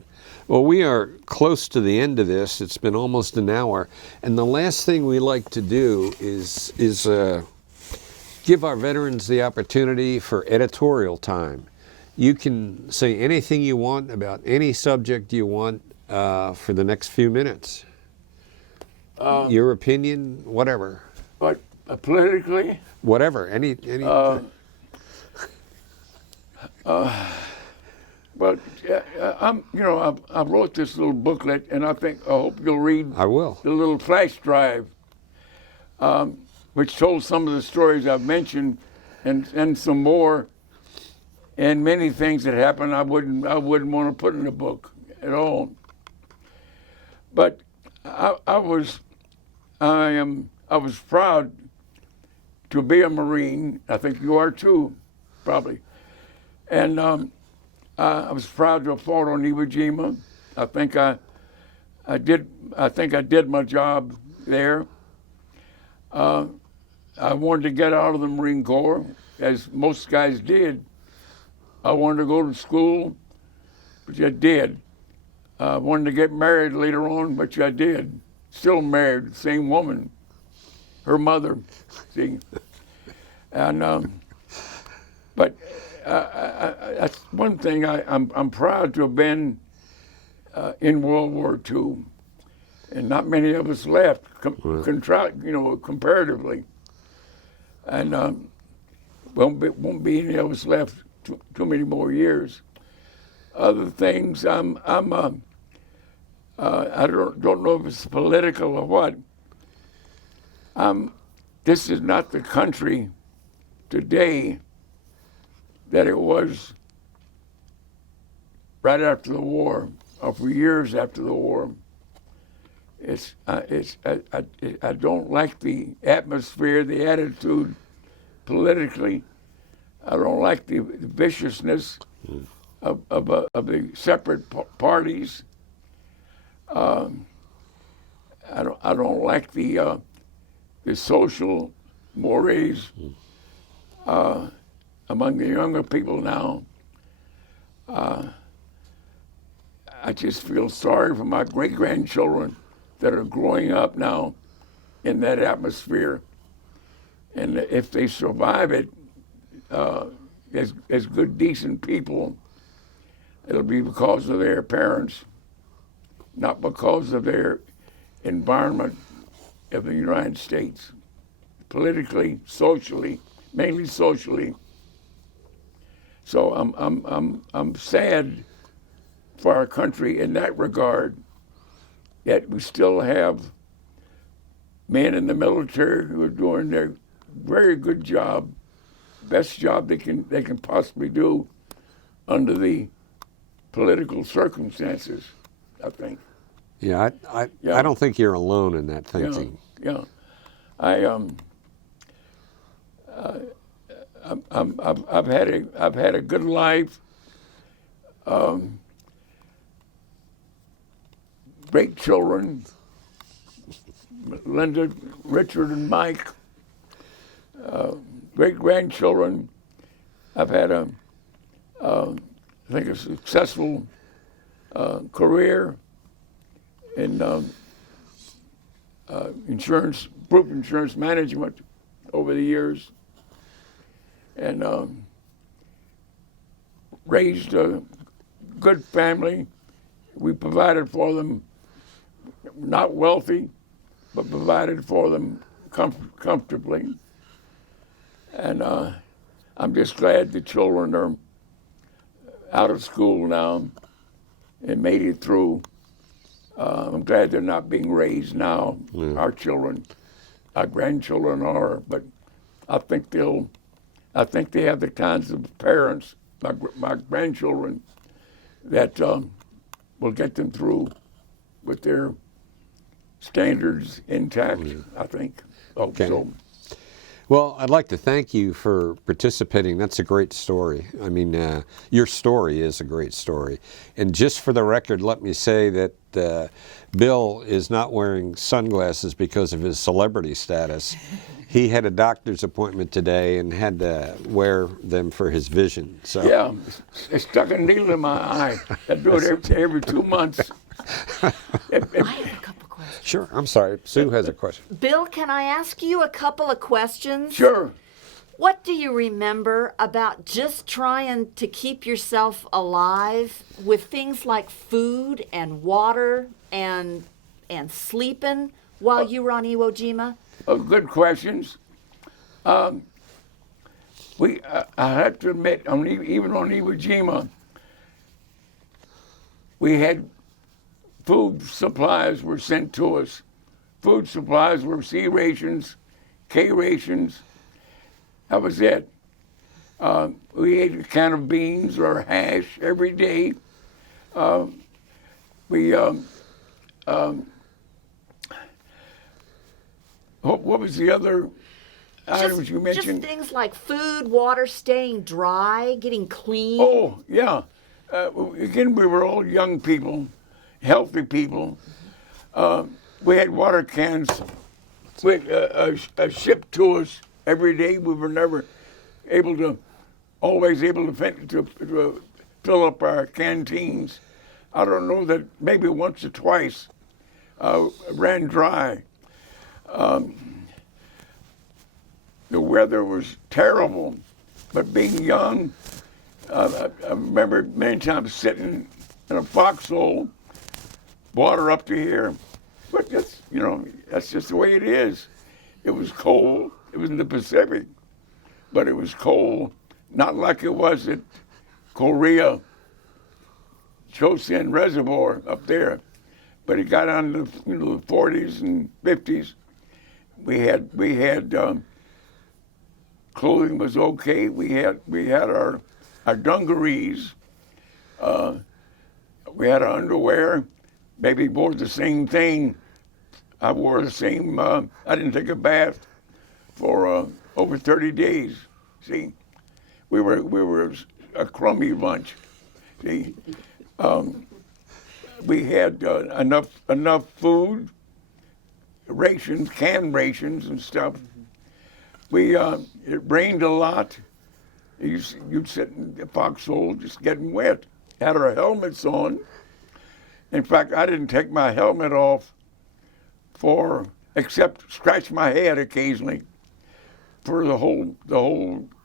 Well, we are close to the end of this. It's been almost an hour. And the last thing we like to do is give our veterans the opportunity for editorial time. You can say anything you want about any subject you want for the next few minutes. Your opinion, whatever. But politically? Whatever, any. But I wrote this little booklet, and I hope you'll read. I will. The little flash drive, which told some of the stories I've mentioned, and some more, and many things that happened I wouldn't want to put in a book at all. But I was proud to be a Marine. I think you are too, probably. And I was proud to have fought on Iwo Jima. I think I did my job there. I wanted to get out of the Marine Corps, as most guys did. I wanted to go to school, which I did. I wanted to get married later on, which I did. Still married, same woman, her mother. See, and but that's one thing. I'm proud to have been in World War II, and not many of us left, comparatively, and won't be any of us left too many more years. Other things, I don't know if it's political or what. This is not the country today that it was right after the war, or for years after the war. I don't like the atmosphere, the attitude politically. I don't like the viciousness of the separate parties. I don't like the social mores among the younger people now. I just feel sorry for my great-grandchildren that are growing up now in that atmosphere. And if they survive it as good, decent people, it'll be because of their parents, not because of their environment of the United States. Politically, socially, mainly socially. So I'm sad for our country in that regard, yet we still have men in the military who are doing their very good job, best job they can possibly do under the political circumstances, I think. Yeah, I don't think you're alone in that thinking. Yeah. I've had a good life. Great children, Linda, Richard, and Mike. Great grandchildren. I've had I think a successful career in group insurance management over the years, and raised a good family. We provided for them, not wealthy, but provided for them comfortably. And I'm just glad the children are out of school now and made it through. I'm glad they're not being raised now, our children. Our grandchildren are, but I think they have the kinds of parents, my grandchildren, that will get them through with their standards intact, I think. Okay. So. Well, I'd like to thank you for participating. That's a great story. I mean, your story is a great story. And just for the record, let me say that Bill is not wearing sunglasses because of his celebrity status. He had a doctor's appointment today and had to wear them for his vision. So Yeah, they stuck a needle in my eye. I do it every 2 months. I have a couple questions. sure, I'm sorry. Sue has a question. Bill, can I ask you a couple of questions? Sure. What do you remember about just trying to keep yourself alive with things like food and water and sleeping while you were on Iwo Jima? Oh, good questions. I have to admit, even on Iwo Jima, we had food supplies were sent to us. Food supplies were C rations, K rations. That was it. We ate a can of beans or hash every day. What was the other items you mentioned? Just things like food, water, staying dry, getting clean. Oh, yeah. Again, we were all young people, healthy people. We had water cans shipped to us every day. We were never always able to fill up our canteens. I don't know that maybe once or twice ran dry. The weather was terrible, but being young, I remember many times sitting in a foxhole, water up to here. But that's just the way it is. It was cold. It was in the Pacific, but it was cold, not like it was at Korea, Chosin Reservoir up there. But it got on the the 40s and 50s. We had clothing was okay. We had our dungarees. We had our underwear. Maybe wore the same thing. I wore the same. I didn't take a bath for over 30 days. See, we were a crummy bunch. See, we had enough food, rations, canned rations and stuff. It rained a lot. You'd sit in the foxhole just getting wet. Had our helmets on. In fact, I didn't take my helmet off except scratch my head occasionally for the whole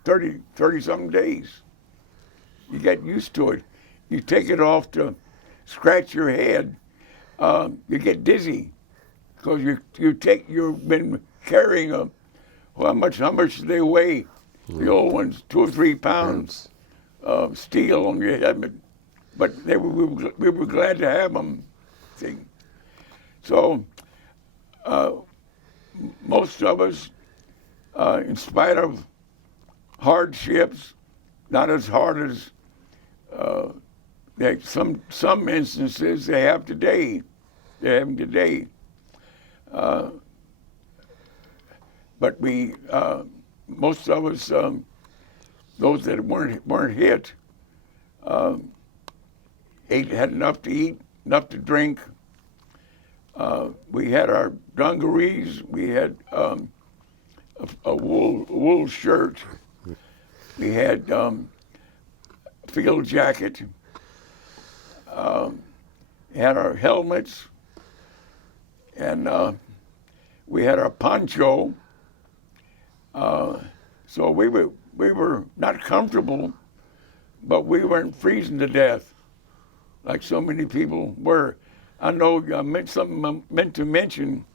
30 something days. You get used to it. You take it off to scratch your head, you get dizzy because you've been carrying how much do they weigh? The old ones, 2 or 3 pounds of steel on your helmet. But we were glad to have them. See? So most of us, in spite of hardships, not as hard as some instances they have today. They're having today. But most of us, those that weren't hit, had enough to eat, enough to drink. We had our dungarees. We had a wool shirt. We had field jacket. Had our helmets, and we had our poncho. So we were not comfortable, but we weren't freezing to death like so many people were. I know I meant to mention.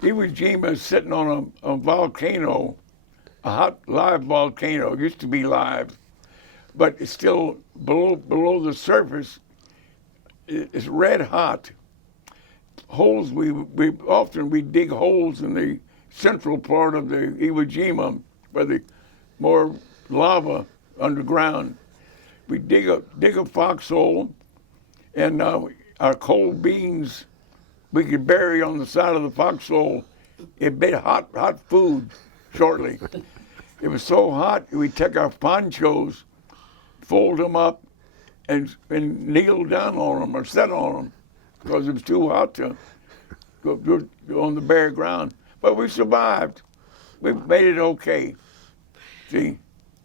Iwo Jima is sitting on a volcano, a hot live volcano. It used to be live, but it's still below the surface. It's red hot. Holes. We often dig holes in the central part of the Iwo Jima, where the more lava underground. We dig a foxhole, and our cold beans we could bury on the side of the foxhole. It made hot food. shortly. It was so hot, we took our ponchos, fold them up, and kneel down on them or sit on them because it was too hot to go on the bare ground. But we survived. We made it okay. See?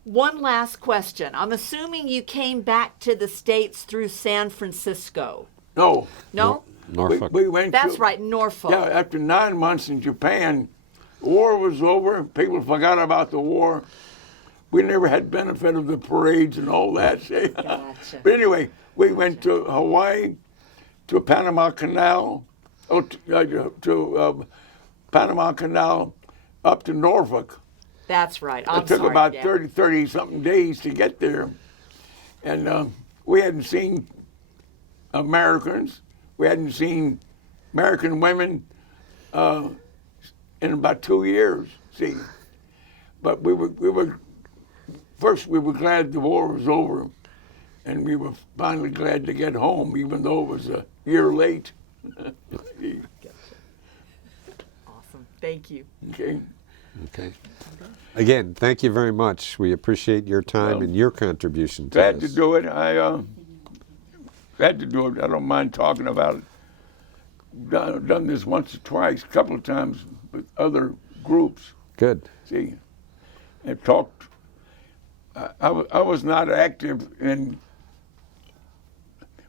One last question. I'm assuming you came back to the States through San Francisco. No. No? Norfolk. We went That's to, right, Norfolk. Yeah, after 9 months in Japan, the war was over. People forgot about the war. We never had benefit of the parades and all that. Gotcha. But anyway, we went to Hawaii, to Panama Canal, to Panama Canal, up to Norfolk. That's right. I'm It took sorry, about yeah. 30-something days to get there. And we hadn't seen Americans. We hadn't seen American women in about 2 years, see. But we were first we were glad the war was over, and we were finally glad to get home, even though it was a year late. Awesome. Thank you. Okay. Okay. Again, thank you very much. We appreciate your time and your contribution to Glad this. to do it. Glad to do it. I don't mind talking about it. Done this once or twice, a couple of times with other groups. Good. See, and talked. I was not active in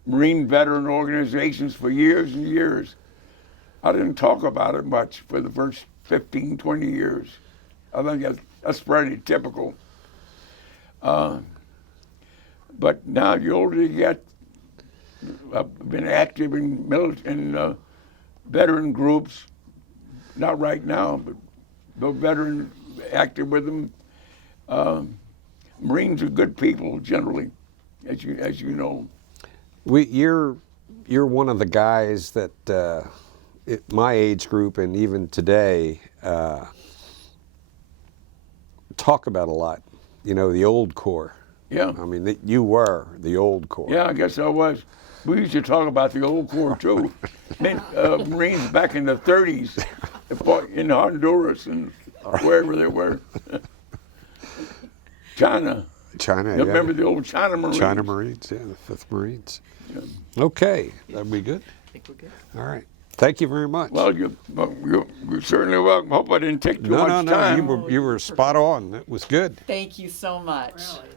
Marine veteran organizations for years and years. I didn't talk about it much for the first 15, 20 years. I think that's pretty typical. But now the older you get, I've been active in veteran groups, not right now, but the veteran active with them. Marines are good people generally, as you know. You're one of the guys that my age group and even today talk about a lot. You know, the old Corps. Yeah. I mean, you were the old Corps. Yeah, I guess I was. We used to talk about the old Corps too. Marines back in the 30s fought in Honduras and wherever they were. China. China, You yeah. remember the old China Marines? China Marines, yeah, the 5th Marines. Okay, are we good? I think we're good. All right. Thank you very much. Well, you're certainly welcome. Hope I didn't take too no, much no, time. no. You were spot on. It was good. Thank you so much. Really?